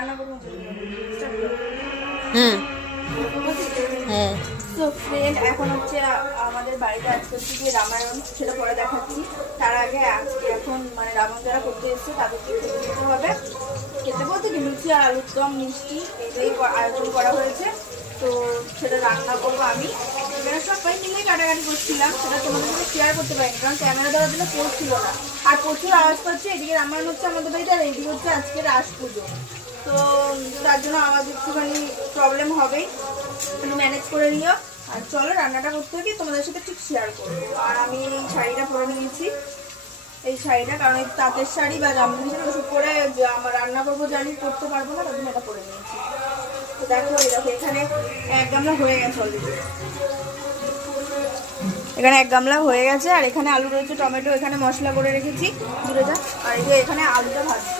রান্না করবো। হ্যাঁ তো ফ্রেন্ড এখন হচ্ছে আমাদের বাড়িতে আজকে হচ্ছে গিয়ে রামায়ণ, সেটা পরে দেখাচ্ছি। তার আগে আজকে এখন মানে রামায়ণ যারা করতে এসছে তাদেরকে খেতে দিতে হবে। খেতে বলতে কি লুচি আর আলুর দম মিষ্টি এগুলোই আয়োজন করা হয়েছে। তো সেটা রান্না করবো আমি। এখানে সবাই মিলেই কাটাকাটি করছিলাম, সেটা তোমাদের সাথে শেয়ার করতে পারিনি কারণ ক্যামেরা দেওয়ার জন্য পড়ছিল না। আর প্রচুর আওয়াজ পাচ্ছে, এদিকে রামায়ণ হচ্ছে আমাদের বাড়িতে আর এদিকে হচ্ছে আজকে রাস পুজো। তো তার জন্য আওয়াজ একটুখানি প্রবলেম হবেই, একটু ম্যানেজ করে নিও। আর চলো রান্নাটা করতে গিয়ে তোমাদের সাথে ঠিক শেয়ার করবো। আর আমি এই শাড়িটা পরে নিয়েছি, এই শাড়িটা কারণ এই তাঁতের শাড়ি বা জামদানি শাড়ি ওসব পরে আমার রান্না করবো জানি করতে পারবো না, তার জন্য এটা পরে নিয়েছি। তো দেখো এই দেখো এখানে এক গামলা হয়ে গেছে অলরেডি, এখানে এক গামলা হয়ে গেছে। আর এখানে আলু রয়েছে, টমেটো, এখানে মশলা করে রেখেছি জিরে যা, আর এই যে এখানে আলুটা ভাজছি।